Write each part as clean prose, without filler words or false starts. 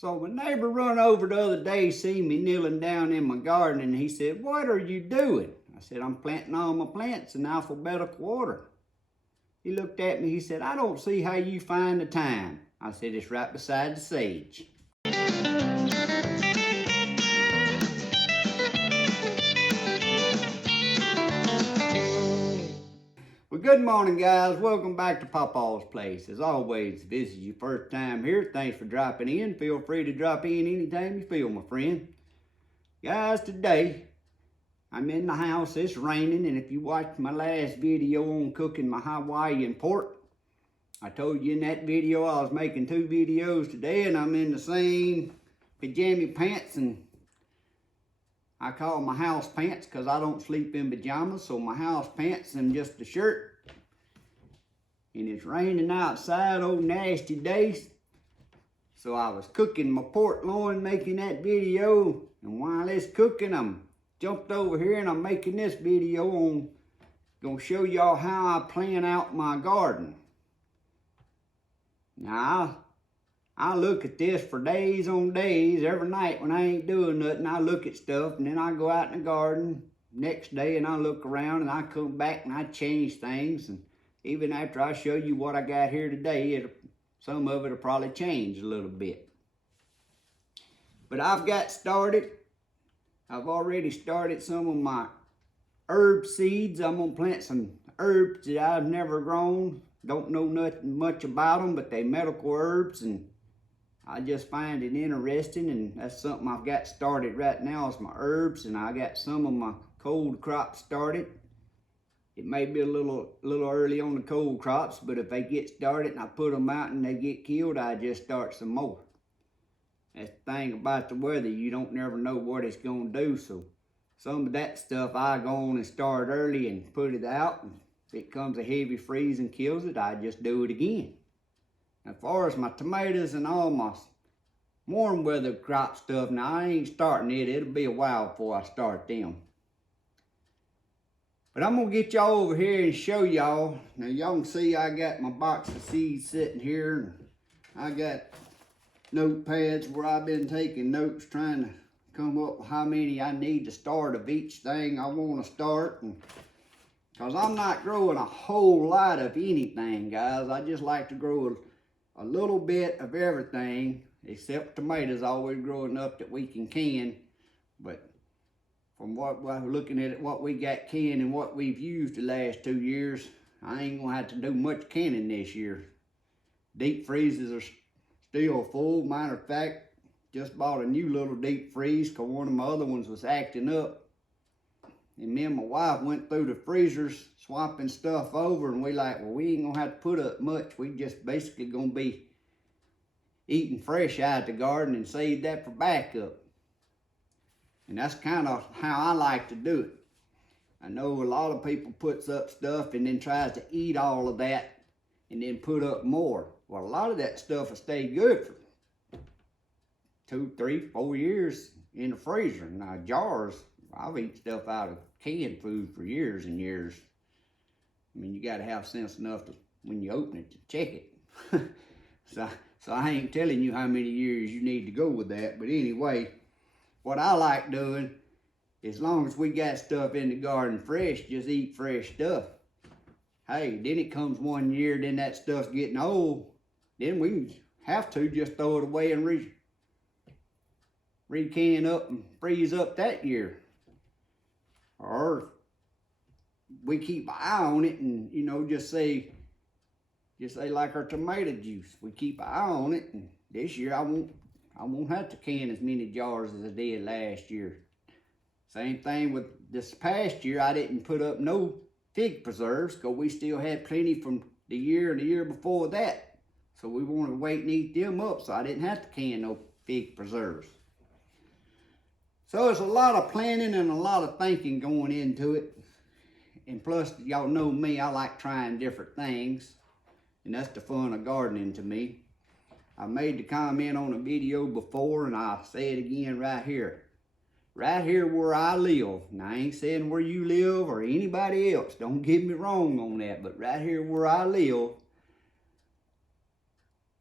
So my neighbor run over the other day, see me kneeling down in my garden, and he said, "What are you doing?" I said, "I'm planting all my plants in alphabetical order." He looked at me, he said, "I don't see how you find the time." I said, "It's right beside the sage." Well, good morning, guys. Welcome back to Papaw's Place. As always, if this is your first time here, thanks for dropping in. Feel free to drop in anytime you feel, my friend. Guys, today, I'm in the house. It's raining, and if you watched my last video on cooking my Hawaiian pork, I told you in that video I was making 2 videos today, and I'm in the same pajama pants, and I call them my house pants because I don't sleep in pajamas, so my house pants and just a shirt. And it's raining outside, old nasty days. So I was cooking my pork loin, making that video, and while it's cooking, I'm jumped over here and I'm making this video on, gonna show y'all how I plan out my garden. Now, I look at this for days on days. Every night when I ain't doing nothing, I look at stuff, and then I go out in the garden next day and I look around and I come back and I change things. And even after I show you what I got here today, some of it will probably change a little bit. But I've got started. I've already started some of my herb seeds. I'm gonna plant some herbs that I've never grown. Don't know nothing much about them, but they medical herbs, and I just find it interesting, and that's something I've got started right now is my herbs, and I got some of my cold crops started. It may be a little early on the cold crops, but if they get started and I put them out and they get killed, I just start some more. That's the thing about the weather, you don't never know what it's gonna do, so some of that stuff I go on and start early and put it out, and if it comes a heavy freeze and kills it, I just do it again. As far as my tomatoes and all my warm weather crop stuff, now I ain't starting it. It'll be a while before I start them. But I'm gonna get y'all over here and show y'all. Now y'all can see I got my box of seeds sitting here. I got notepads where I've been taking notes trying to come up with how many I need to start of each thing I want to start. Because I'm not growing a whole lot of anything, guys. I just like to grow a little bit of everything, except tomatoes. Always grow enough that we can. But from what we're looking at, what we got canned and what we've used the last 2 years, I ain't gonna have to do much canning this year. Deep freezers are still full. Matter of fact, just bought a new little deep freeze because one of my other ones was acting up. And me and my wife went through the freezers, swapping stuff over, and we like, well, we ain't gonna have to put up much. We just basically gonna be eating fresh out of the garden and save that for backup. And that's kind of how I like to do it. I know a lot of people puts up stuff and then tries to eat all of that and then put up more. Well, a lot of that stuff will stay good for 2, 3, 4 years in the freezer. Now jars, I've eaten stuff out of canned food for years and years. I mean, you gotta have sense enough to, when you open it, to check it. So I ain't telling you how many years you need to go with that. But anyway, what I like doing, as long as we got stuff in the garden fresh, just eat fresh stuff. Hey, then it comes 1 year, then that stuff's getting old, then we have to just throw it away and re-can up and freeze up that year. Or we keep an eye on it and, you know, just say like our tomato juice. We keep an eye on it, and this year I won't have to can as many jars as I did last year. Same thing with this past year. I didn't put up no fig preserves because we still had plenty from the year and the year before that. So we wanted to wait and eat them up, so I didn't have to can no fig preserves. So there's a lot of planning and a lot of thinking going into it. And plus, y'all know me, I like trying different things. And that's the fun of gardening to me. I made the comment on a video before, and I'll say it again right here. Right here where I live. Now, I ain't saying where you live or anybody else. Don't get me wrong on that. But right here where I live,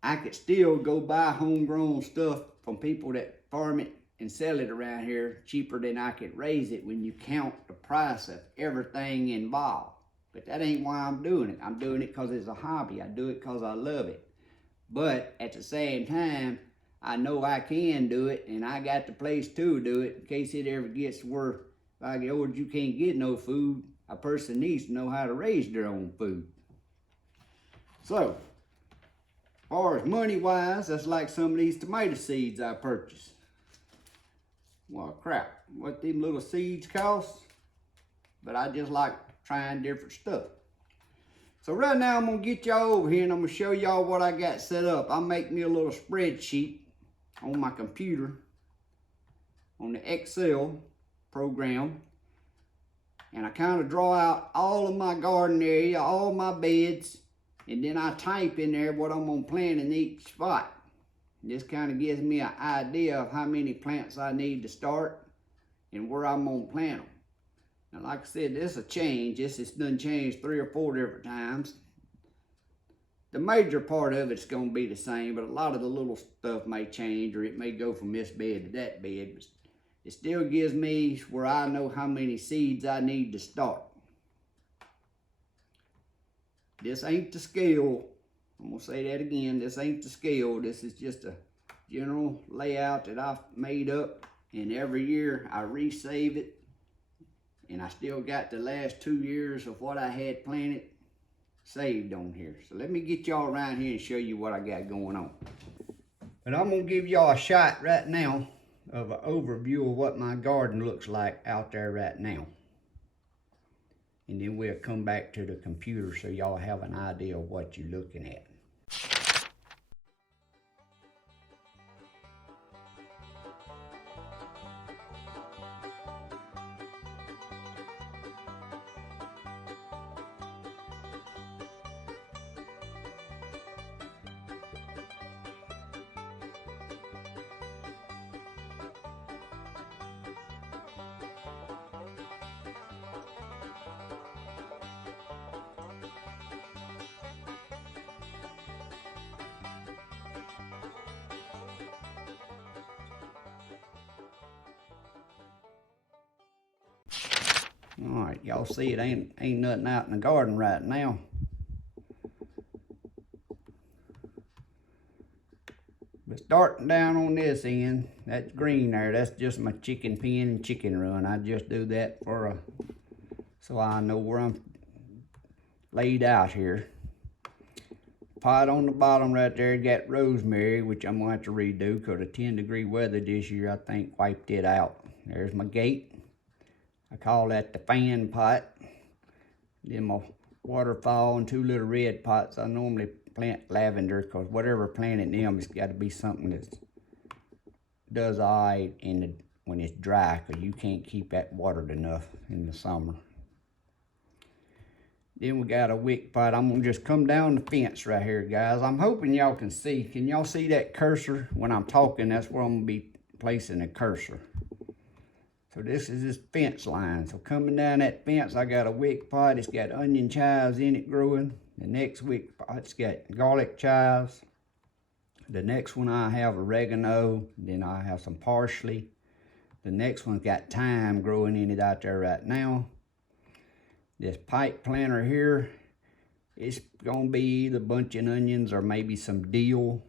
I could still go buy homegrown stuff from people that farm it and sell it around here cheaper than I could raise it when you count the price of everything involved. But that ain't why I'm doing it. I'm doing it because it's a hobby. I do it because I love it. But at the same time, I know I can do it, and I got the place to do it in case it ever gets where if I get old you can't get no food. A person needs to know how to raise their own food. So, as far as money-wise, that's like some of these tomato seeds I purchased. Well, crap, what them little seeds cost? But I just like trying different stuff. So right now I'm gonna get y'all over here and I'm gonna show y'all what I got set up. I make me a little spreadsheet on my computer, on the Excel program, and I kind of draw out all of my garden area, all my beds, and then I type in there what I'm gonna plant in each spot. This kind of gives me an idea of how many plants I need to start and where I'm gonna plant them. Now, like I said, this is a change. This has done changed 3 or 4 different times. The major part of it's gonna be the same, but a lot of the little stuff may change, or it may go from this bed to that bed, but it still gives me where I know how many seeds I need to start. This ain't the scale. I'm gonna say that again. This ain't the scale. This is just a general layout that I've made up, and every year I resave it. And I still got the last 2 years of what I had planted saved on here. So let me get y'all around here and show you what I got going on. But I'm gonna give y'all a shot right now of an overview of what my garden looks like out there right now. And then we'll come back to the computer so y'all have an idea of what you're looking at. All right, y'all see it ain't nothing out in the garden right now. But starting down on this end, that's green there, that's just my chicken pen and chicken run. I just do that so I know where I'm laid out here. Pot on the bottom right there got rosemary, which I'm gonna have to redo because the 10-degree weather this year I think wiped it out. There's my gate. I call that the fan pot. Then my waterfall and 2 little red pots. I normally plant lavender because whatever planting them, it's got to be something that does all right when it's dry, because you can't keep that watered enough in the summer. Then we got a wick pot. I'm gonna just come down the fence right here, guys. I'm hoping y'all can see. Can y'all see that cursor? When I'm talking, that's where I'm gonna be placing the cursor. So this is this fence line. So coming down that fence, I got a wick pot. It's got onion chives in it growing. The next wick pot's got garlic chives. The next one I have oregano. Then I have some parsley. The next one's got thyme growing in it out there right now. This pipe planter here, it's gonna be either bunching onions or maybe some dill.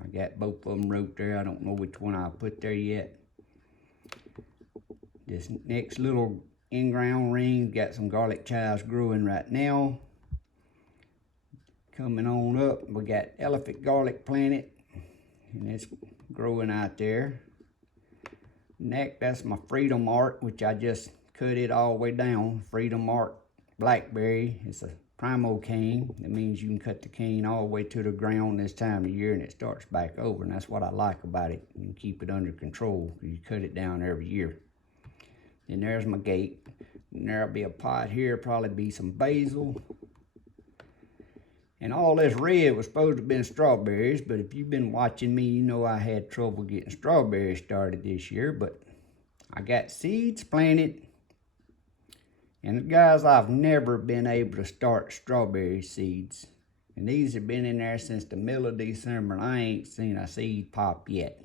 I got both of them wrote there. I don't know which one I'll put there yet. This next little in-ground ring got some garlic chives growing right now. Coming on up, we got elephant garlic planted, and it's growing out there. Next, that's my Freedom Art, which I just cut it all the way down. Freedom Art blackberry. It's a primo cane. That means you can cut the cane all the way to the ground this time of year and it starts back over, and that's what I like about it. You can keep it under control. You cut it down every year. And there's my gate. And there'll be a pot here, probably be some basil. And all this red was supposed to have been strawberries, but if you've been watching me, you know I had trouble getting strawberries started this year, but I got seeds planted. And guys, I've never been able to start strawberry seeds. And these have been in there since the middle of December, and I ain't seen a seed pop yet.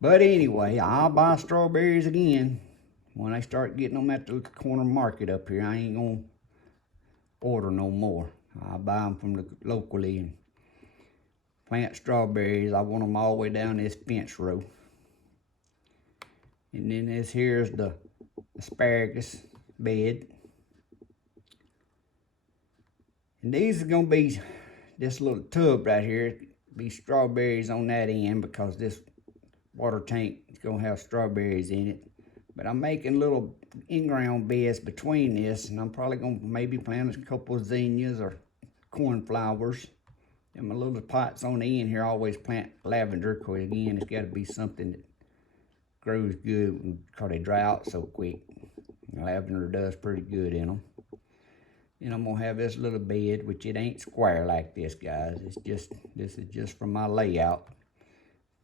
But anyway, I'll buy strawberries again when I start getting them at the corner market up here. I ain't gonna order no more. I'll buy them from the locally and plant strawberries. I want them all the way down this fence row. And then this here's the asparagus bed. And these are gonna be this little tub right here. Be strawberries on that end because this water tank is gonna have strawberries in it. But I'm making little in-ground beds between this, and I'm probably gonna maybe plant a couple of zinnias or cornflowers. And my little pots on the end here, I always plant lavender, because again, it's gotta be something that grows good because they dry out so quick. And lavender does pretty good in them. And I'm gonna have this little bed, which it ain't square like this, guys. This is just for my layout.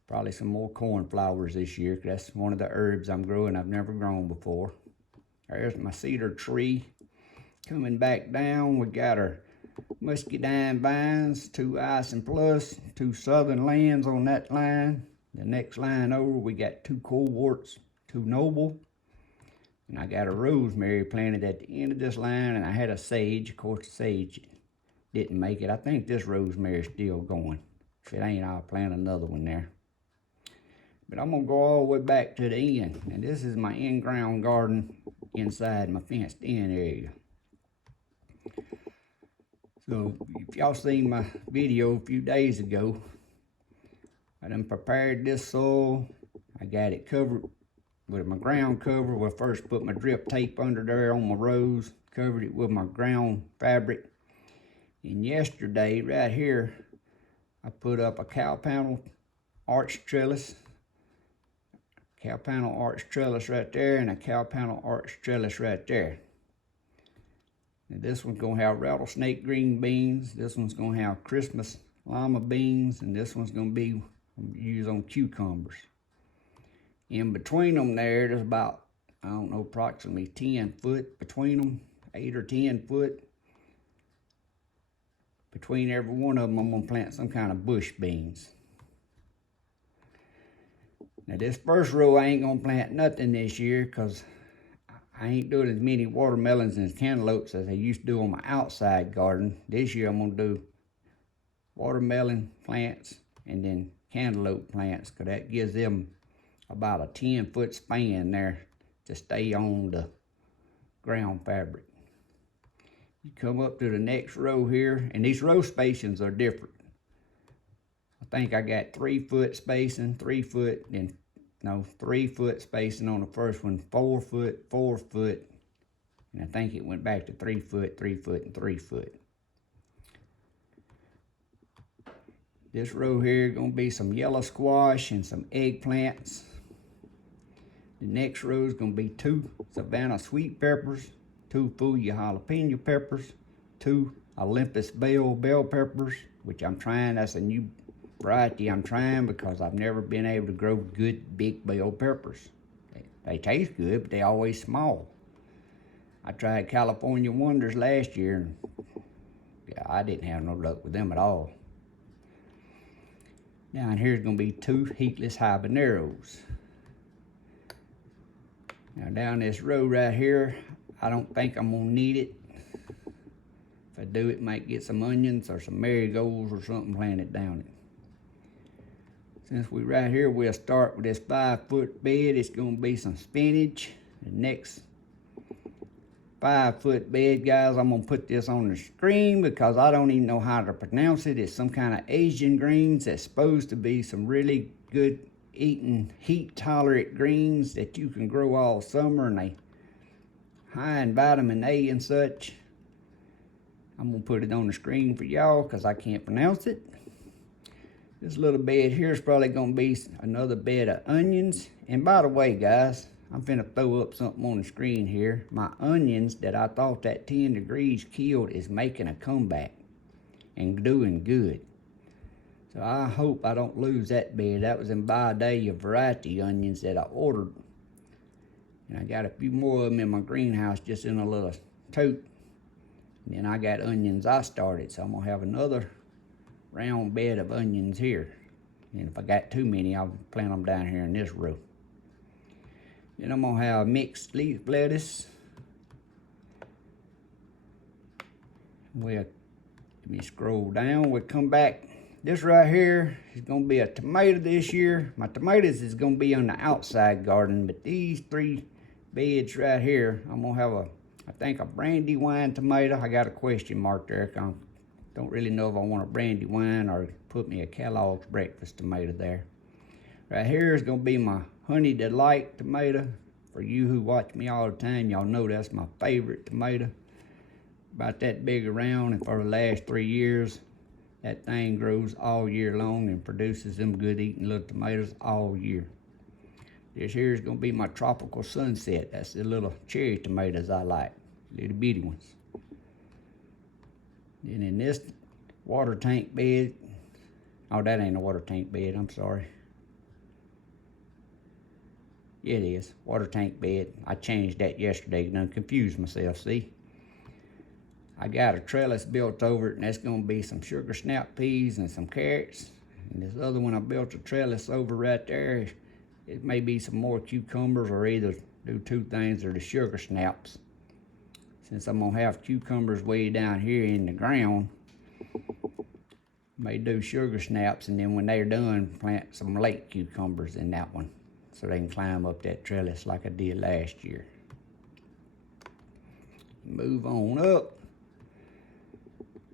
Probably some more cornflowers this year, because that's one of the herbs I'm growing I've never grown before. There's my cedar tree. Coming back down, we got our muscadine vines, 2 Ice and Plus, 2 Southern Lands on that line. The next line over, we got 2 coleworts, 2 Noble. And I got a rosemary planted at the end of this line, and I had a sage. Of course, the sage didn't make it. I think this rosemary is still going. If it ain't, I'll plant another one there. But I'm gonna go all the way back to the end. And this is my in-ground garden inside my fenced-in area. So if y'all seen my video a few days ago, I done prepared this soil. I got it covered with my ground cover. Well, first put my drip tape under there on my rows, covered it with my ground fabric. And yesterday, right here, I put up a cow panel arch trellis. Cow panel arch trellis right there, and a cow panel arch trellis right there. And this one's gonna have rattlesnake green beans. This one's gonna have Christmas lima beans, and this one's gonna be used on cucumbers. In between them there's about, I don't know, approximately 10 foot between them, 8 or 10 foot. Between every one of them, I'm gonna plant some kind of bush beans. Now this first row, I ain't gonna plant nothing this year because I ain't doing as many watermelons and cantaloupes as I used to do on my outside garden. This year I'm gonna do watermelon plants and then cantaloupe plants, because that gives them about a 10-foot span there to stay on the ground fabric. You come up to the next row here, and these row spacings are different. I think I got 3-foot spacing, 3 foot, and no, 3-foot spacing on the first one, 4 foot, 4 foot, and I think it went back to 3 foot, 3 foot, and 3 foot. This row here gonna be some yellow squash and some eggplants. The next row is gonna be 2 Savannah sweet peppers, 2 Fuya jalapeno peppers, 2 Olympus bell peppers, which I'm trying. That's a new variety I'm trying because I've never been able to grow good big bell peppers. They taste good, but they always small. I tried California Wonders last year, and yeah, I didn't have no luck with them at all. Down here's gonna be 2 heatless habaneros. Now down this row right here, I don't think I'm gonna need it. If I do, it might get some onions or some marigolds or something planted down it. Since we right here, we'll start with this 5-foot bed. It's gonna be some spinach. The next 5-foot bed, guys, I'm gonna put this on the screen because I don't even know how to pronounce it. It's some kind of Asian greens that's supposed to be some really good eating heat tolerant greens that you can grow all summer, and they high in vitamin A and such. I'm gonna put it on the screen for y'all because I can't pronounce it. This little bed here is probably gonna be another bed of onions. And by the way, guys, I'm finna throw up something on the screen here. My onions that I thought that 10 degrees killed is making a comeback and doing good. So I hope I don't lose that bed. That was in Vidalia variety onions that I ordered. And I got a few more of them in my greenhouse just in a little tote. And then I got onions I started, so I'm gonna have another round bed of onions here. And if I got too many, I'll plant them down here in this row. Then I'm gonna have mixed leaf lettuce. Let me scroll down. We'll come back. This right here is gonna be a tomato this year. My tomatoes is gonna be on the outside garden, but these 3 beds right here, I'm gonna have I think a brandywine tomato. I got a question mark there. I don't really know if I want a brandywine or put me a Kellogg's breakfast tomato there. Right here is gonna be my Honey Delight tomato. For you who watch me all the time, y'all know that's my favorite tomato. About that big around, and for the last 3 years, that thing grows all year long and produces them good eating little tomatoes all year. This here is gonna be my Tropical Sunset. That's the little cherry tomatoes I like, little bitty ones. Then in this water tank bed, oh, that ain't a water tank bed, I'm sorry. Yeah, it is, water tank bed. I changed that yesterday, done confused myself, see? I got a trellis built over it, and that's gonna be some sugar snap peas and some carrots. And this other one I built a trellis over right there. It may be some more cucumbers, or either do 2 things, or the sugar snaps. Since I'm gonna have cucumbers way down here in the ground, may do sugar snaps, and then when they're done, plant some late cucumbers in that one, so they can climb up that trellis like I did last year. Move on up.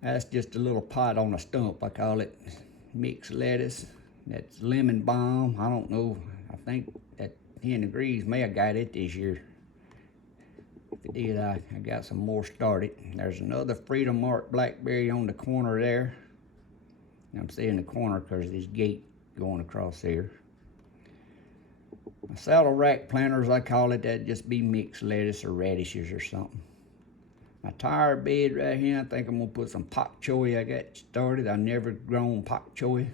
That's just a little pot on a stump, I call it. Mixed lettuce. That's lemon balm. I don't know. I think that 10 degrees may have got it this year. If it did, I got some more started. There's another Freedom Mark blackberry on the corner there. I'm saying the corner because this gate going across there. My saddle rack planters, I call it, that'd just be mixed lettuce or radishes or something. My tire bed right here, I think I'm gonna put some pak choy I got started. I've never grown pak choy,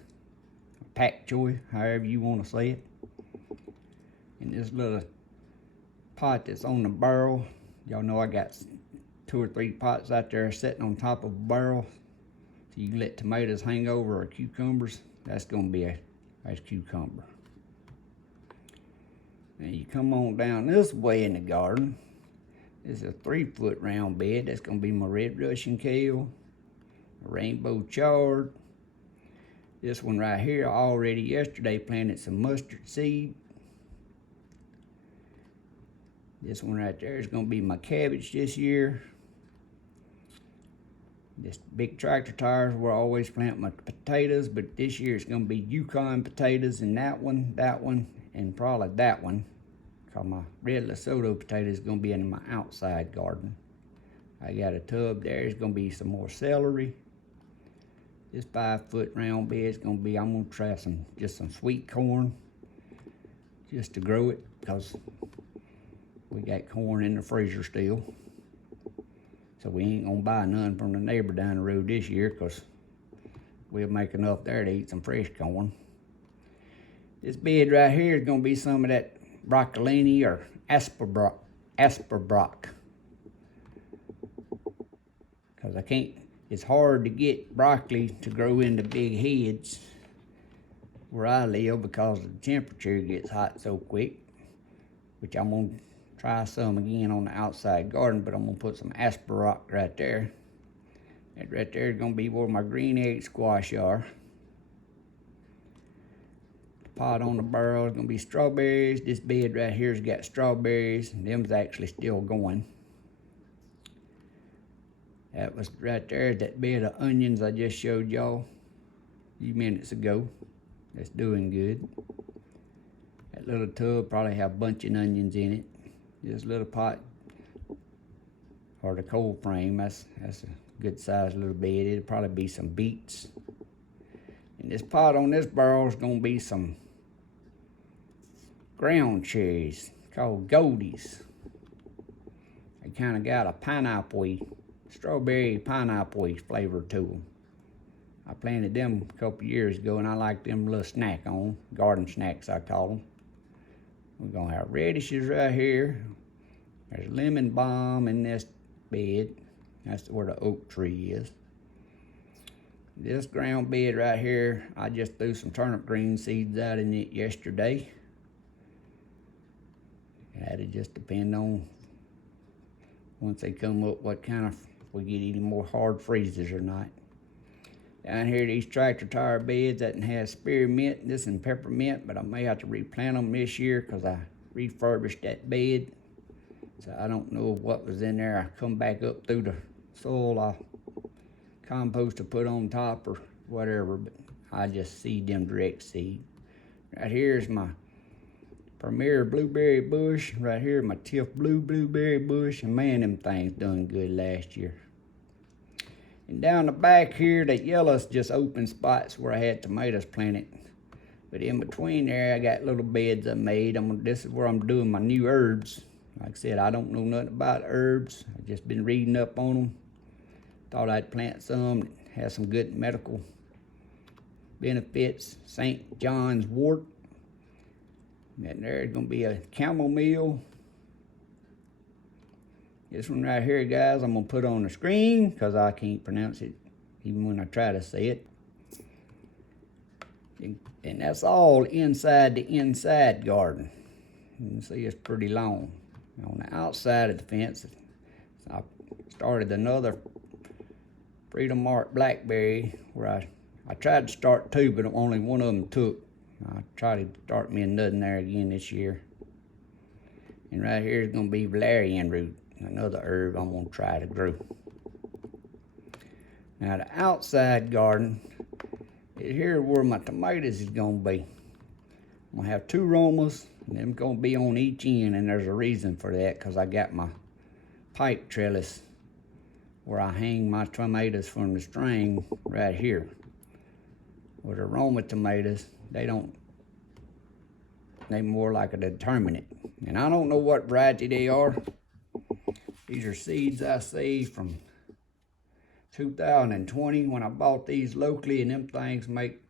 however you wanna say it. And this little pot that's on the barrel, y'all know I got 2 or 3 pots out there sitting on top of a barrel. So you can let tomatoes hang over or cucumbers. That's gonna be a nice cucumber. And you come on down this way in the garden. This is a 3-foot round bed. That's gonna be my red Russian kale, rainbow chard. This one right here, I already yesterday planted some mustard seed. This one right there is gonna be my cabbage this year. This big tractor tires where I always plant my potatoes, but this year it's gonna be Yukon potatoes, and that one, and probably that one. Cause my red Lesotho potato is gonna be in my outside garden. I got a tub there. It's gonna be some more celery. This 5-foot round bed is gonna be, I'm gonna try just some sweet corn just to grow it, because we got corn in the freezer still. So we ain't gonna buy none from the neighbor down the road this year, because we'll make enough there to eat some fresh corn. This bed right here is gonna be some of that broccolini or asperbrock, because it's hard to get broccoli to grow into big heads where I live, because the temperature gets hot so quick, which I'm gonna try some again on the outside garden, but I'm gonna put some asperbrock right there. That right there is gonna be where my green egg squash are. Pot on the barrel is gonna be strawberries. This bed right here's got strawberries, and them's actually still going. That was right there, that bed of onions I just showed y'all a few minutes ago. That's doing good. That little tub probably have bunching onions in it. This little pot, or the cold frame, that's a good sized little bed. It'll probably be some beets. And this pot on this barrel is gonna be some ground cherries called goldies. They kind of got a pineapple-y, strawberry pineapple-y flavor to them. I planted them a couple years ago, and I like them little snack on, garden snacks I call them. We're gonna have radishes right here. There's lemon balm in this bed. That's where the oak tree is. This ground bed right here, I just threw some turnip green seeds out in it yesterday. That'll just depend on once they come up what kind of, if we get any more hard freezes or not. Down here, these tractor tire beds that has spearmint, this and peppermint, but I may have to replant them this year because I refurbished that bed. So I don't know what was in there. I come back up through the soil, I'll compost to put on top or whatever, but I just seed them direct seed. Right here is my Premier blueberry bush. Right here, my Tiff blue blueberry bush. And man, them things done good last year. And down the back here, that yellow's just open spots where I had tomatoes planted. But in between there, I got little beds I made. This is where I'm doing my new herbs. Like I said, I don't know nothing about herbs. I've just been reading up on them. Thought I'd plant some that has some good medical benefits. St. John's wort. And there's gonna be a chamomile. This one right here, guys, I'm gonna put on the screen because I can't pronounce it even when I try to say it. And that's all inside the inside garden. You can see it's pretty long. On the outside of the fence, I started another Freedom Mark blackberry where I tried to start two, but only one of them took. I'll try to start me another there again this year. And right here is going to be valerian root, another herb I'm going to try to grow. Now the outside garden is here where my tomatoes is going to be. I'm going to have 2 romas, and they're going to be on each end, and there's a reason for that because I got my pipe trellis where I hang my tomatoes from the string right here. With the Roma tomatoes, they more like a determinate. And I don't know what variety they are. These are seeds I saved from 2020 when I bought these locally, and them things make,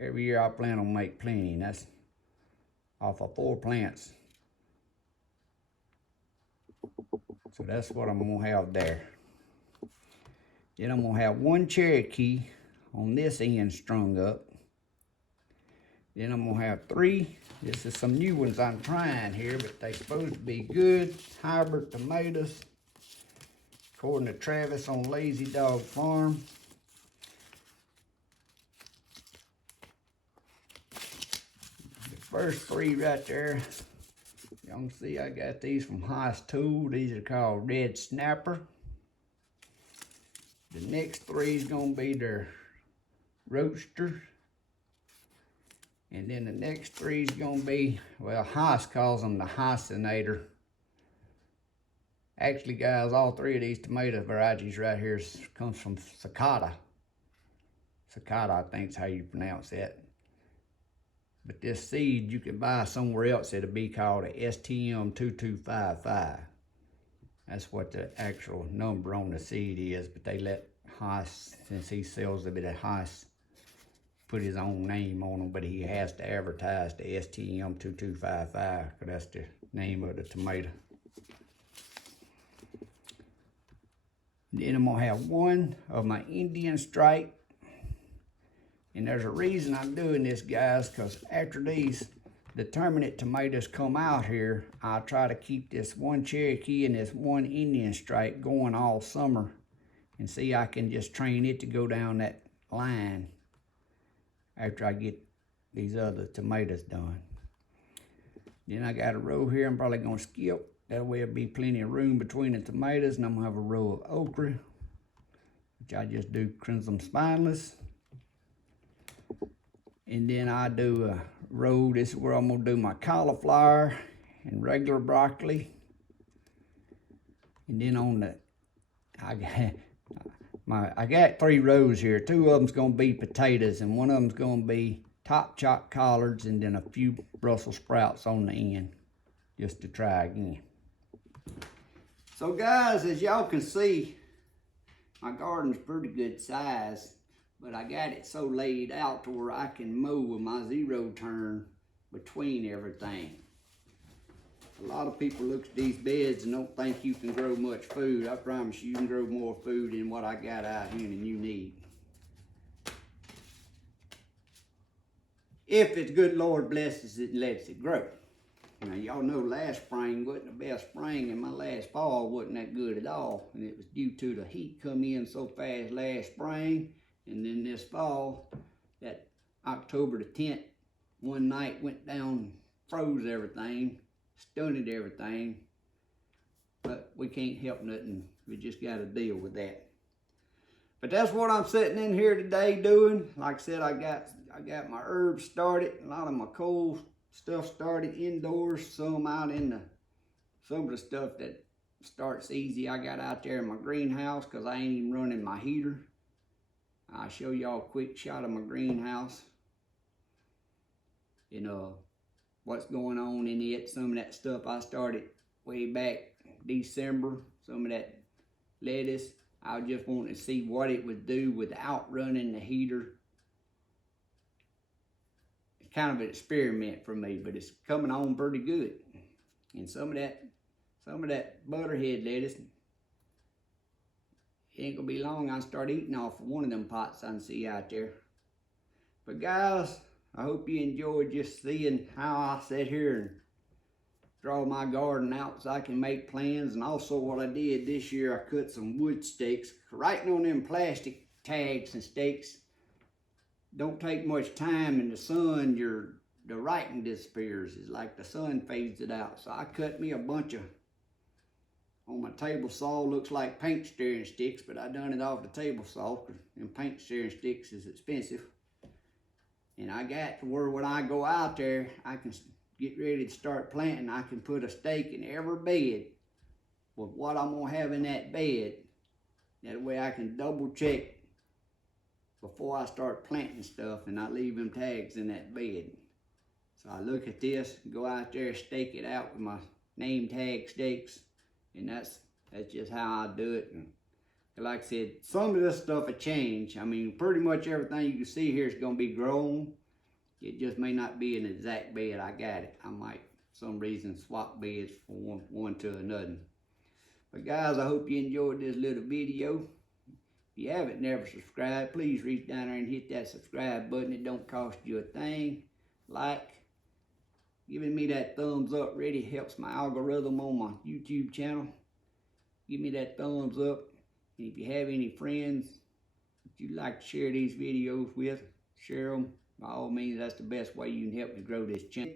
every year I plan on make plenty, and that's off of 4 plants. So that's what I'm gonna have there. Then I'm gonna have 1 Cherokee on this end strung up. Then I'm gonna have 3. This is some new ones I'm trying here, but they supposed to be good hybrid tomatoes, according to Travis on Lazy Dog Farm. The first 3 right there, y'all can see I got these from Haas Tool. These are called Red Snapper. The next 3 is gonna be their Roadster. And then the next 3 is gonna be, well, Haas calls them the Haasinator. Actually, guys, all 3 of these tomato varieties right here comes from Cicada. Cicada, I think is how you pronounce that. But this seed you can buy somewhere else. It'll be called a STM2255. That's what the actual number on the seed is. But they let Haas, since he sells a bit of Haas, put his own name on them, but he has to advertise the STM2255 because that's the name of the tomato. Then I'm gonna have 1 of my Indian stripe. And there's a reason I'm doing this, guys, because after these determinate tomatoes come out here, I'll try to keep this 1 Cherokee and this 1 Indian stripe going all summer and see I can just train it to go down that line after I get these other tomatoes done. Then I got a row here I'm probably gonna skip. That way there'll be plenty of room between the tomatoes, and I'm gonna have a row of okra, which I just do crimson spineless. And then I do a row, this is where I'm gonna do my cauliflower and regular broccoli. And then on the, I got 3 rows here. 2 of them's gonna be potatoes, and 1 of them's gonna be top chopped collards, and then a few Brussels sprouts on the end, just to try again. So guys, as y'all can see, my garden's pretty good size, but I got it so laid out to where I can mow with my 0 turn between everything. A lot of people look at these beds and don't think you can grow much food. I promise you can grow more food than what I got out here than you need. if it's good Lord blesses it and lets it grow. Now, y'all know last spring wasn't the best spring, and my last fall wasn't that good at all. And it was due to the heat come in so fast last spring. And then this fall, that October the 10th, one night went down, froze everything, stunted everything. But we can't help nothing. We just got to deal with that. But that's what I'm sitting in here today doing. Like I said, I got my herbs started, a lot of my cold stuff started indoors, some out in some of the stuff that starts easy I got out there in my greenhouse because I ain't even running my heater. I'll show y'all a quick shot of my greenhouse. What's going on in it. Some of that stuff I started way back December. Some of that lettuce. I just wanted to see what it would do without running the heater. It's kind of an experiment for me, but it's coming on pretty good. And some of that butterhead lettuce, it ain't gonna be long I'll start eating off of one of them pots I can see out there. But guys, I hope you enjoyed just seeing how I sit here and draw my garden out so I can make plans. And also what I did this year, I cut some wood stakes. Writing on them plastic tags and stakes don't take much time in the sun. The writing disappears. It's like the sun fades it out. So I cut me a bunch of, on my table saw, looks like paint stirring sticks, but I done it off the table saw because them paint stirring sticks is expensive. And I got to where when I go out there, I can get ready to start planting. I can put a stake in every bed with what I'm gonna have in that bed. That way I can double check before I start planting stuff and I leave them tags in that bed. So I look at this, go out there, stake it out with my name tag stakes, and that's just how I do it. And like I said, some of this stuff will change. I mean, pretty much everything you can see here is gonna be grown. It just may not be an exact bed I got it. I might, for some reason, swap beds from one to another. But guys, I hope you enjoyed this little video. If you haven't never subscribed, please reach down there and hit that subscribe button. It don't cost you a thing. Like, giving me that thumbs up really helps my algorithm on my YouTube channel. Give me that thumbs up. And if you have any friends that you'd like to share these videos with, share them. By all means, that's the best way you can help me grow this channel.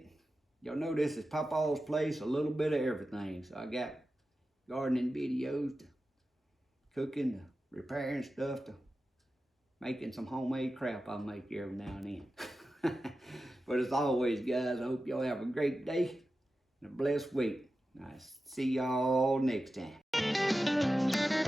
Y'all know this is Papaw's place, a little bit of everything. So I got gardening videos, to cooking, to repairing stuff, to making some homemade crap I make every now and then. But as always, guys, I hope y'all have a great day and a blessed week. I'll see y'all next time.